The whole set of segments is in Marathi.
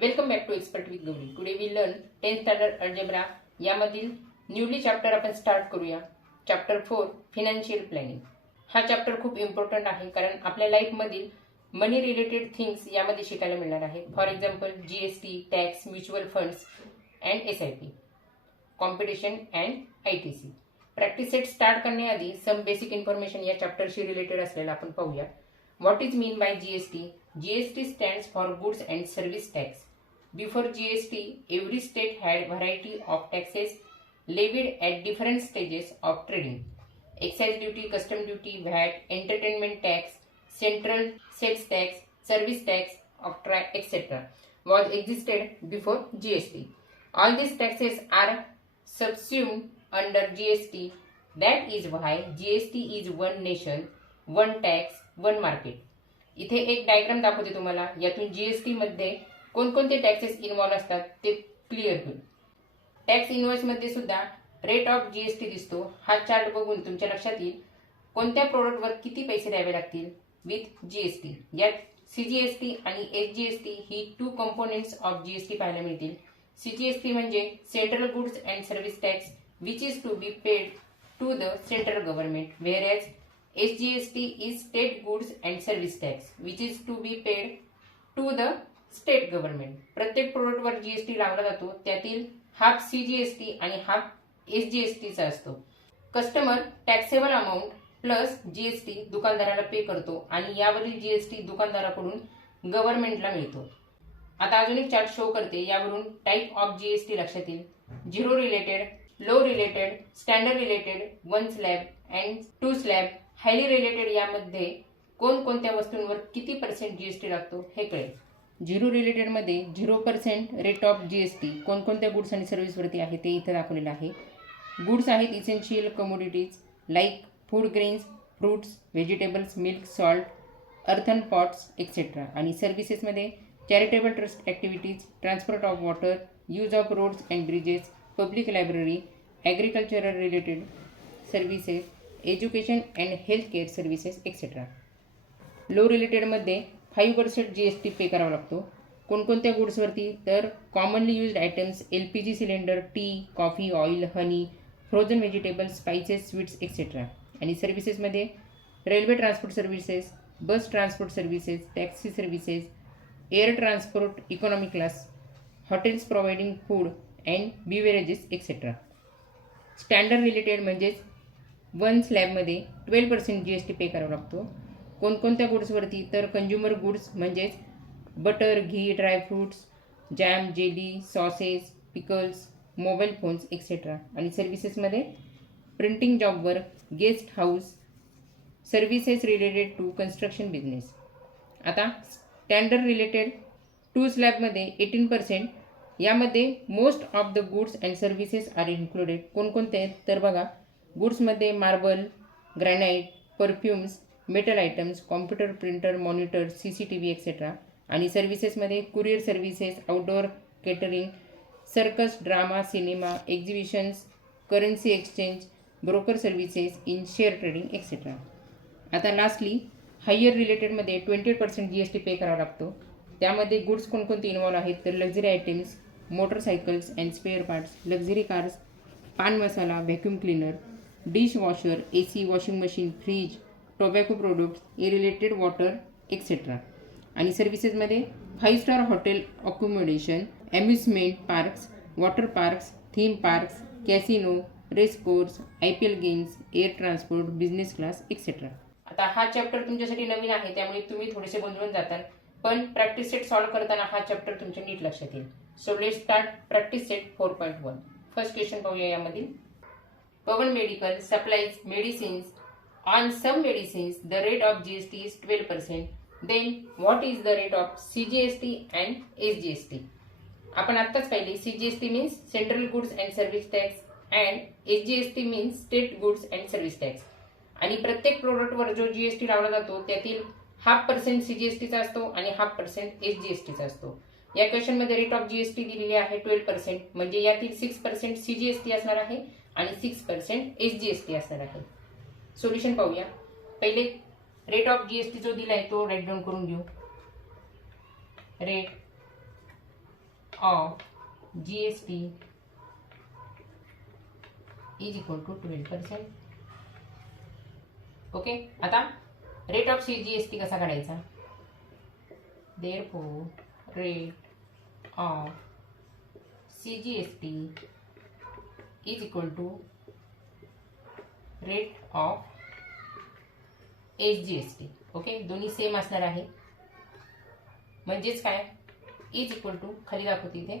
Welcome back to expert with Gauri. Today we learn 10th standard algebra यामधील न्यूली चॅप्टर आपण स्टार्ट करूया. Chapter 4 financial planning. हा चॅप्टर खूप इम्पॉर्टंट आहे कारण आपल्या लाईफमधील मनी रिलेटेड थिंग्स यामध्ये शिकायला मिळणार आहे. For example GST, tax, mutual funds and SIP, competition and ITC. Practice set start करण्याआधी सम बेसिक इन्फॉर्मेशन या चॅप्टरशी रिलेटेड असलेला आपण पाहूया. What is mean by GST? GST stands for Goods and Service Tax. Before GST, every state had variety of taxes levied at different stages of trading. Excise duty, custom duty, VAT, entertainment tax, central sales tax, service tax, etc. was existed before GST. All these taxes are subsumed under GST. That is why GST is one nation, one tax, one market. इथे एक डायग्राम दाखवते तुम्हाला. यातून जीएसटी मध्ये कोणकोणते टॅक्सेस इन्व्हॉल्व असतात ते क्लिअर होईल. टॅक्स इन्व्हॉइस मध्ये सुद्धा रेट ऑफ जीएसटी दिसतो. हा चार्ट बघून तुमच्या लक्षात येईल कोणत्या प्रोडक्टवर किती पैसे द्यावे लागतील विथ जीएसटी. यात सीजीएसटी आणि एसजीएसटी ही टू कंपोनेंट्स ऑफ जीएसटी पाहायला मिळतील. सीजीएसटी म्हणजे central goods and service tax which is to be paid to the central government, whereas SGST is state goods and service tax which is to be paid to the state government. प्रत्येक प्रोडक्टवर जीएसटी लावला जातो. त्यातील हाफ सीजीएसटी आणि हाफ एसजीएसटीचा असतो. Customer taxable amount plus GST दुकानदाराला पे करतो आणि यावरील जीएसटी दुकानदाराकडून गव्हर्नमेंटला मिळतो. आता अजून एक चार्ट शो करते. यावरून टाईप ऑफ जीएसटी लक्षात येईल. Zero related, low related, standard related, one slab and two slab, highly related यामध्ये कोणकोणत्या वस्तूंवर किती पर्सेंट जीएसटी लागतो हे कळेल. झिरो रिलेटेडमध्ये 0% रेट ऑफ जीएसटी कोणकोणत्या गुड्स आणि सर्व्हिसवरती आहे ते इथं दाखवलेलं आहे. गुड्स आहेत essential commodities like food grains, fruits, vegetables, milk, salt, earthen pots etcetera. आणि सर्व्हिसेसमध्ये charitable trust activities, transport of water, use of roads and bridges, public library, agricultural related services, education and health care services etcetera. Low रिलेटेडमध्ये 5% जीएसटी पे करावा लागतो. कोणकोणत्या गुड्सवरती तर commonly used items, LPG cylinder, tea, coffee, oil, honey, frozen vegetables, spices, sweets etcetera. आणि सर्व्हिसेसमध्ये railway transport services, bus transport services, taxi services, air transport economy class, hotels providing food and beverages etcetera. Standard related म्हणजेच वन स्लॅबमध्ये 12% जीएसटी पे करावा लागतो. कोणकोणत्या गुड्सवरती तर कंझ्युमर गुड्स म्हणजेच बटर, घी, dry fruits, jam, jelly, sauces, pickles, mobile phones etcetera. आणि सर्व्हिसेसमध्ये प्रिंटिंग जॉबवर, guest house, services related to construction business. आता स्टँडर्ड रिलेटेड टू स्लॅबमध्ये 18%. यामध्ये most of the goods and services are included. कोणकोणते आहेत तर बघा, गुड्समध्ये marble, granite, perfumes, metal items, computer, printer, monitor, CCTV etcetera. आणि सर्व्हिसेसमध्ये courier services, outdoor catering, circus, drama, cinema, exhibitions, currency exchange, broker services in share trading etcetera. आता लास्टली हायर रिलेटेडमध्ये 20% जीएसटी पे करावा लागतो. त्यामध्ये गुड्स कोणकोणते इन्व्हॉल्व आहेत तर luxury items, motorcycles and spare parts, luxury cars, pan masala, vacuum cleaner, dish washer, AC, washing machine, fridge, tobacco products, related water etcetera. आणि सर्व्हिसेसमध्ये 5 star hotel accommodation, amusement parks, water parks, theme parks, casino, race course, IPL games, air transport, business class etcetera. आता हा चॅप्टर तुमच्यासाठी नवीन आहे त्यामुळे तुम्ही थोडेसे गोंधळून जाताल, पण प्रॅक्टिस सेट सॉल्व्ह करताना हा चॅप्टर तुमच्या नीट लक्षात येईल. So let start practice set 4.1. First question पाहूया. यामधील Pavan medical supplies medicines. On some medicines the rate of GST is 12%. Then what is the rate of CGST and SGST. आपण आत्ताच पाहिले CGST means central goods and service tax and SGST means state goods and service tax. आणि प्रत्येक प्रोडक्टवर जो जीएसटी लावला जातो त्यातील 0.5% सीजीएसटीचा असतो आणि 0.5% एसजीएसटीचा असतो. या क्वेश्चनमध्ये रेट ऑफ जीएसटी दिलेली आहे 12%, म्हणजे यातील 6% सीजीएसटी असणार आहे आणि 6% एसजीएसटी असणार आहे. सोल्युशन पाहूया. पहिले रेट ऑफ जीएसटी जो दिला आहे तो राईट डाऊन करून घेऊ. Rate of GST is equal to 12%. Okay, आता रेट ऑफ CGST कसा काढायचा? Therefore rate of CGST is equal to rate of SGST. Okay, दोन्ही सेम असणार आहे. म्हणजेच काय, इज इक्वल टू खाली दाखवते इथे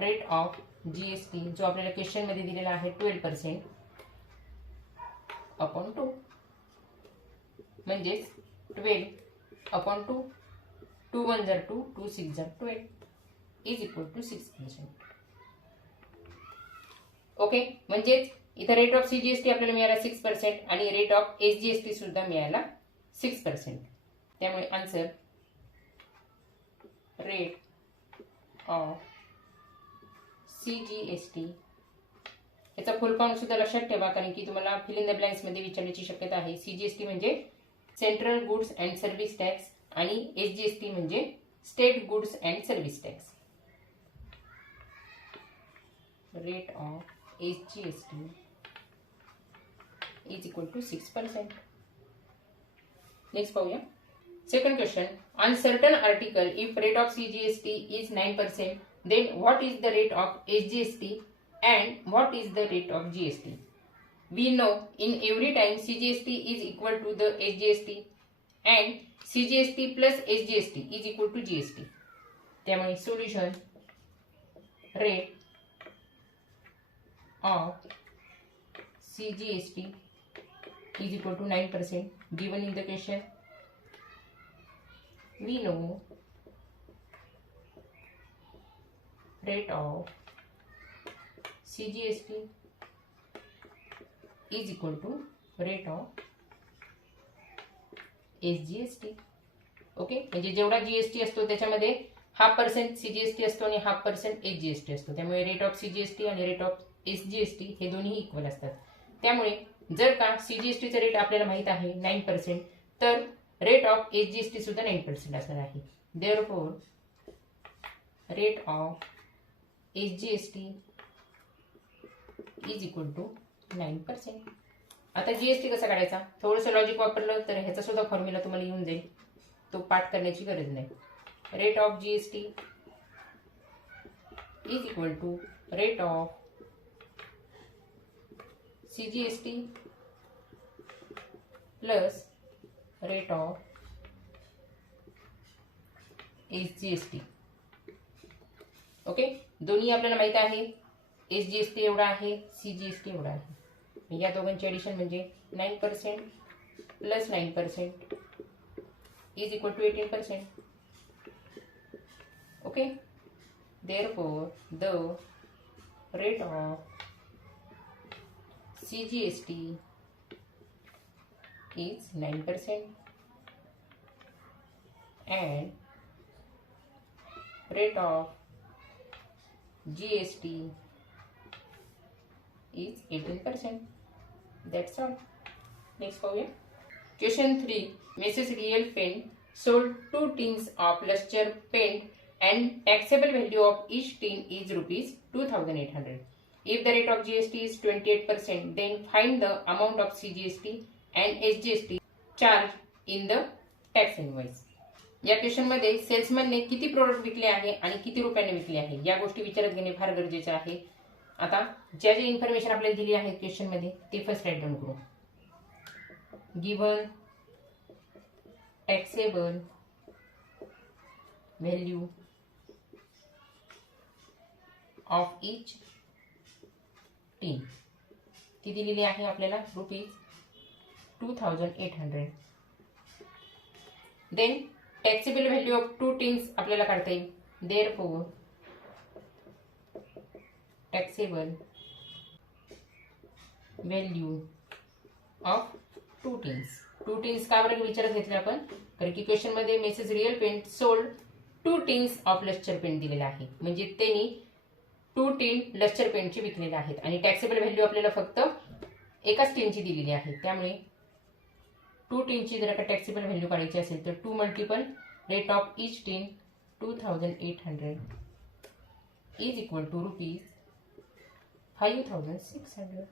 रेट ऑफ GST जो आपल्याला क्वेश्चन मध्ये दिलेला आहे 12% अपॉन 2. म्हणजेच 12 अपॉन 2, 2 1 जार 2, 2 6 जार 12 इज इक्वल टू 6%. ओके, म्हणजेच इथं रेट ऑफ CGST आपल्याला मिळाला 6% आणि रेट ऑफ SGST सुद्धा मिळाला 6%. त्यामुळे आन्सर रेट ऑफ CGST याचा फुल फॉर्म सुद्धा लक्षात ठेवा, कारण की तुम्हाला फिल इन द ब्लँक्स मध्ये विचारण्याची शक्यता आहे. CGST म्हणजे central goods and service tax आणि SGST म्हणजे state goods and service tax. Rate of SGST is equal to 6%. Next पाहूया. Second question. On certain article, if rate of CGST is 9%, then what is the rate of SGST and what is the rate of GST? We know in every time CGST is equal to the SGST and CGST plus SGST is equal to GST. त्यामुळे solution rate of CGST is equal to 9% given in the question. We know rate of CGST is equal to rate of SGST. Okay, म्हणजे जेवढा GST असतो त्याच्यामध्ये 0.5% CGST असतो आणि 0.5% SGST असतो. त्यामुळे रेट ऑफ CGST आणि रेट ऑफ SGST हे दोन्ही इक्वल असतात. त्यामुळे जर का CGST चा रेट आपल्याला माहित आहे 9%, तर रेट ऑफ SGST सुद्धा 9% असणार आहे. Therefore rate of SGST is equal to 9%. आता GST कसा काढायचा? थोडंसं लॉजिक वापरलं तर ह्याचा सुद्धा फॉर्म्युला तुम्हाला येऊन जाईल, तो पाठ करण्याची गरज नाही. Rate of GST is equal to rate of CGST plus rate of SGST. Okay, दोन्ही आपल्याला माहित आहे. SGST एवढा आहे, CGST एवढा आहे. या दोघांचे ॲडिशन म्हणजे 9% plus 9% is equal to 18%. Okay, therefore the rate of CGST is 9% and rate of GST is 18%. That's all. Next पाहूया. Question 3. Mrs. Real Paint sold 2 tins of luster paint and taxable value of each tin is rupees 2,800. If the rate of GST is 28%, then find the amount of CGST and SGST charged in the tax invoice. या क्वेश्चन मध्ये सेल्समनने किती प्रोडक्ट विकले आहे आणि किती रुपयांनी विकले आहे या गोष्टी विचारात घेणे फार गरजेचे आहे. आता ज्या ज्या इन्फॉर्मेशन आपल्याला दिली आहे क्वेश्चन मध्ये ते फर्स्ट राईट डाऊन करू. Given taxable value of each tin ती दिलेली आहे आपल्याला rupees 2,800. Then taxable value of 2 tins आपल्याला काढता येईल. Therefore taxable value of 2 tins. 2 tins का बरं विचारात घेतले आपण? कारण की क्वेश्चन मध्ये Mrs real paint sold 2 tins of lustre paint दिलेला आहे, म्हणजे त्यांनी 2 टीन लस्टर पेंटची विकलेले आहेत आणि टॅक्सेबल व्हॅल्यू आपल्याला फक्त एकाच टीनची दिलेली आहे. त्यामुळे 2 टीनची जर का टॅक्सेबल व्हॅल्यू काढायची असेल तर 2 multiple rate of each tin 2800 is equal to rupees 5600.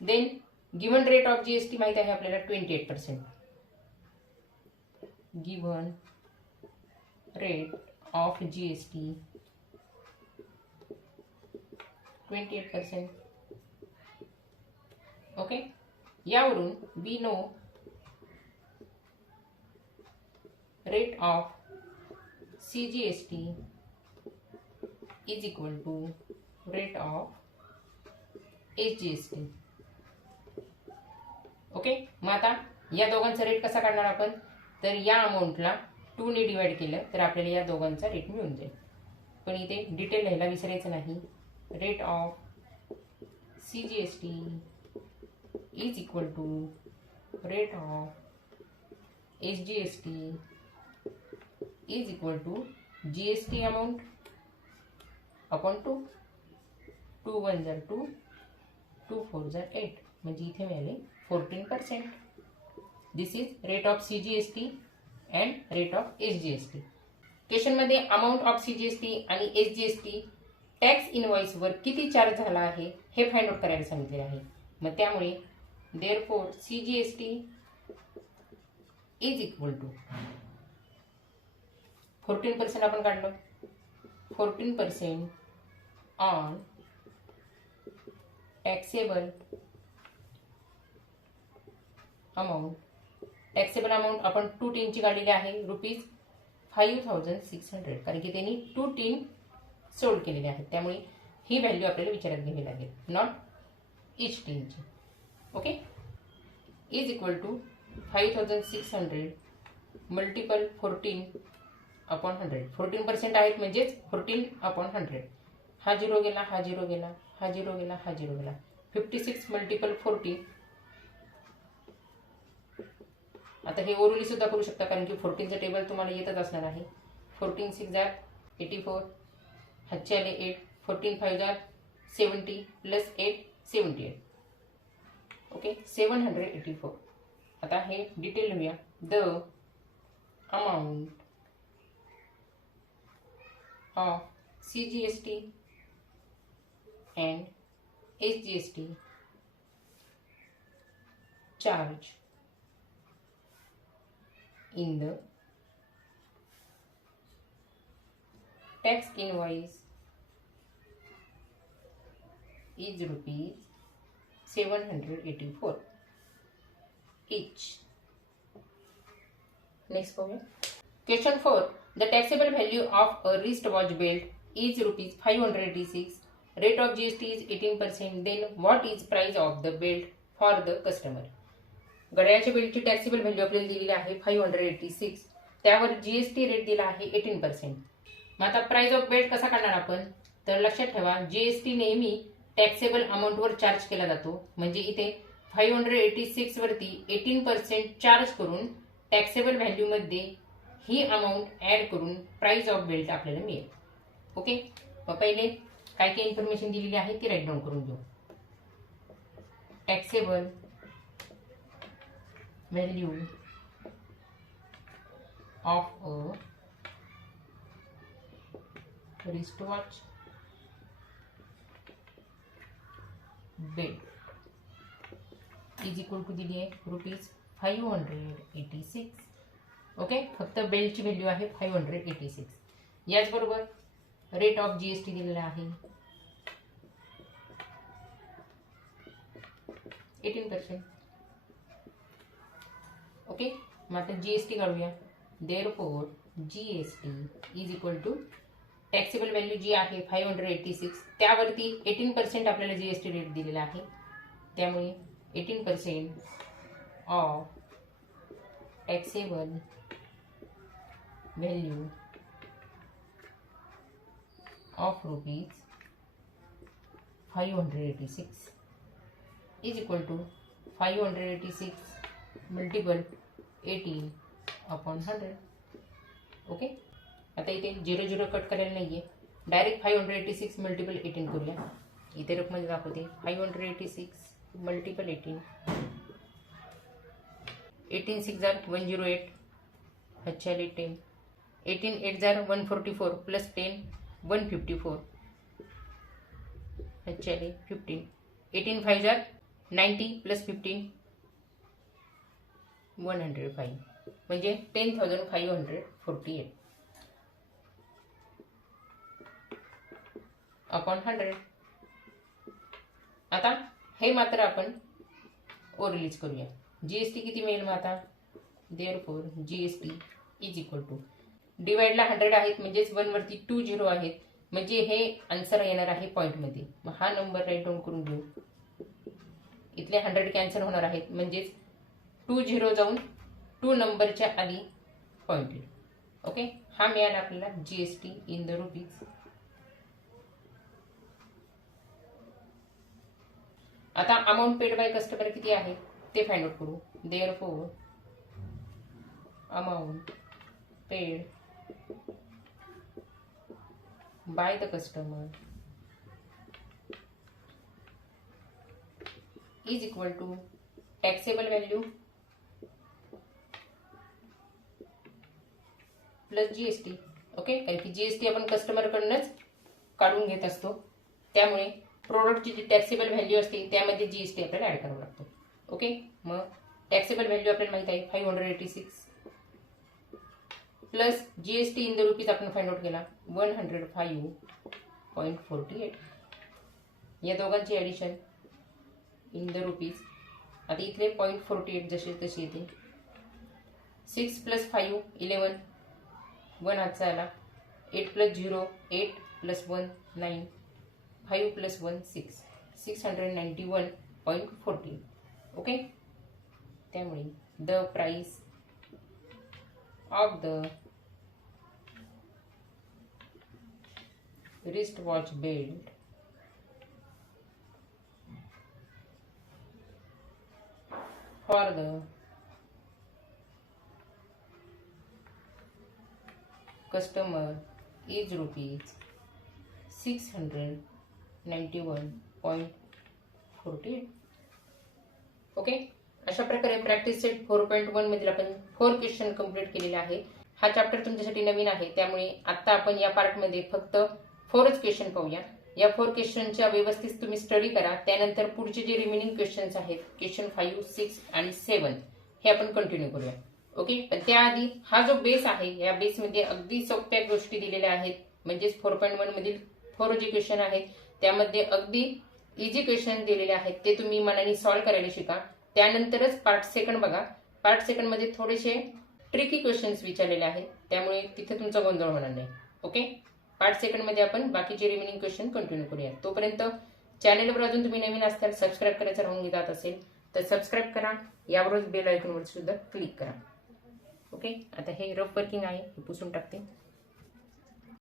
Then given rate of GST माहित आहे आपल्याला 28%. Given rate of GST 28%. Okay, यावरून we know rate of CGST is equal to rate of SGST. Okay, मग आता या दोघांचा रेट कसा काढणार आपण? तर या अमाऊंटला 2 ने डिवाइड केलं तर आपल्याला या दोघांचा रेट मिळून जाईल. पण इथे डिटेल लिहायला विसरायचं नाही. Rate of CGST is equal to rate of SGST is equal to GST amount upon 2. 2 1 जार 2, 2 4 जार 8, म्हणजे इथे मिळाले 14%. This is rate of CGST and rate of SGST. क्वेश्चनमध्ये अमाऊंट ऑफ CGST आणि SGST टॅक्स इनवॉइसवर किती चार्ज झाला आहे हे फाइंड आउट करायला सांगितले आहे. मग त्यामुळे therefore CGST is equal to 14% आपण काढलं. 14% on taxable amount. Taxable amount आपण 2 टीनची काढलेली आहे रुपीज 5600, कारण की त्यांनी 2 टीन सोल्ड केलेले आहेत. त्यामुळे ही व्हॅल्यू आपल्याला विचारात घ्यावी लागेल, नॉट ईच टीनची. Okay, is equal to 5600 multiple 14 upon 100. 14% आहेत म्हणजेच 14 अपॉन 100. हा 0 गेला, हा 0 गेला, हा 0 गेला, हा 0 गेला. 56 मल्टिपल 14. आता हे ओरली सुद्धा करू शकता, कारण की 14चं टेबल तुम्हाला येतच असणार आहे. 14 6 जार 84, हातचे आले 8, 14 5 जार 70 प्लस 8 78. ओके, 784. आता हे डिटेल लिहूया. The amount of CGST and SGST charge in the tax invoice is rupees 784 each. Next problem. Question 4. The taxable value of a wristwatch belt is rupees 586. Rate of GST is 18%. Then what is price of the belt for the customer? घड्याळाच्या बेल्टची टॅक्सेबल व्हॅल्यू आपल्याला दिलेली आहे 586. त्यावर GST रेट दिला आहे 18%. मग आता प्राइस ऑफ बेल्ट कसा काढणार आपण? तर लक्षात ठेवा, GST नेहमी टॅक्सेबल अमाऊंटवर चार्ज केला जातो. म्हणजे इथे 586 वरती 18% चार्ज करून टॅक्सेबल व्हॅल्यू मध्ये ही अमाऊंट ऍड करून प्राइस ऑफ बेल्ट आपल्याला मिळेल. ओके, मग पहिले काय काय इन्फॉर्मेशन दिलेली आहे ती राईट डाऊन करून घेऊ. Taxable value of a wristwatch belt is equal to दिली आहे रुपीज 586. ओके, फक्त बेल्टची व्हॅल्यू आहे 586. याचबरोबर रेट ऑफ GST दिलेला आहे 18%. ओके, मग आता GST काढूया. Therefore GST is equal to taxable value जी आहे 586, त्यावरती 18% आपल्याला GST रेट दिलेला आहे. त्यामुळे 18% of taxable value of rupees 586 is equal to 586 multiple 18 upon 100. Okay, आता इथे 0 0 कट करायला नाहीये, डायरेक्ट 586 मल्टिपल 18 करूया. इथे रकमेमध्ये दाखवते 586 मल्टिपल 18 18 6 जार 108 हच्चाली 10 18 8 जार 144 प्लस 10 154 हच्चाली 15 18 5 जार 90 प्लस 15 105 म्हणजे 10,548 अपॉन 100. आता हे मात्र आपण ओरिलीज करूया. जीएसटी किती मिळेल मग आता? Therefore GST is equal to डिवाइडला 100 आहेत म्हणजेच 1 वरती 2 झिरो आहेत म्हणजे हे आन्सर येणार आहे पॉईंटमध्ये. मग हा नंबर राईट डाऊन करून घेऊ. इथले 100 कॅन्सल होणार आहेत म्हणजेच 2 झिरो जाऊन 2 नंबरच्या आधी पॉईंट येईल. ओके, हा मिळाला आपल्याला जीएसटी इन द रुपीज. आता अमाऊंट पेड बाय कस्टमर किती आहे ते फाइंड आउट करू. Therefore amount paid by the customer is equal to taxable value plus GST. Okay, कारण की जीएसटी आपण कस्टमरकडूनच काढून घेत असतो त्यामुळे प्रोडक्टची जी टॅक्सेबल व्हॅल्यू असते त्यामध्ये जीएसटी आपल्याला ऍड करावं लागतो. ओके, मग टॅक्सेबल व्हॅल्यू आपल्याला माहित आहे 586 plus GST in the rupees आपण फाइंड आउट केला 105.48. या दोघांची ॲडिशन इन द रुपीज. आता इथले 0.48 जसे तसे येते. 6 प्लस 5 11 1 हातचा आला. 8 प्लस 0 8 प्लस 1 9 5 प्लस 1 6 691.14. ओके, त्यामुळे the price of the wrist watch belt for the customer is rupees 691.48. Okay, अशा प्रकारे प्रॅक्टिस सेट 4.1 मधील आपण 4 क्वेश्चन कंप्लीट केलेले आहे. हा चॅप्टर तुमच्यासाठी नवीन आहे त्यामुळे आता आपण या पार्टमध्ये फक्त 4च क्वेश्चन पाहूया. या 4 क्वेश्चनच्या व्यवस्थित तुम्ही स्टडी करा. त्यानंतर पुढचे जे रिमेनिंग क्वेश्चन्स आहेत क्वेश्चन 5 6 आणि 7 हे आपण कंटिन्यू करूया. ओके, पण त्याआधी हा जो बेस आहे या बेसमध्ये अगदी सोप्या गोष्टी दिलेल्या आहेत. म्हणजेच 4.1 मधील 4 जे क्वेश्चन आहेत त्यामध्ये अगदी इझी क्वेश्चन दिलेले आहेत ते तुम्ही मनाने सॉल्व्ह करायला शिका. त्यानंतरच पार्ट सेकंड बघा. पार्ट सेकंड मध्ये थोडेसे ट्रिकी क्वेश्चन्स विचारलेले आहेत त्यामुळे तिथे तुमचा गोंधळ होणार नाही. ओके, पार्ट सेकंड मध्ये आपण बाकीचे रिमेनिंग क्वेश्चन कंटिन्यू करूया. तोपर्यंत चॅनलवर अजून तुम्ही नवीन असताल सबस्क्राईब करायचं राहून जात असेल तर सबस्क्राईब करा. यावरच बेल आयकॉनवर सुद्धा क्लिक करा. ओके, आता हे रफ वर्किंग आहे हे पुसून टाकते.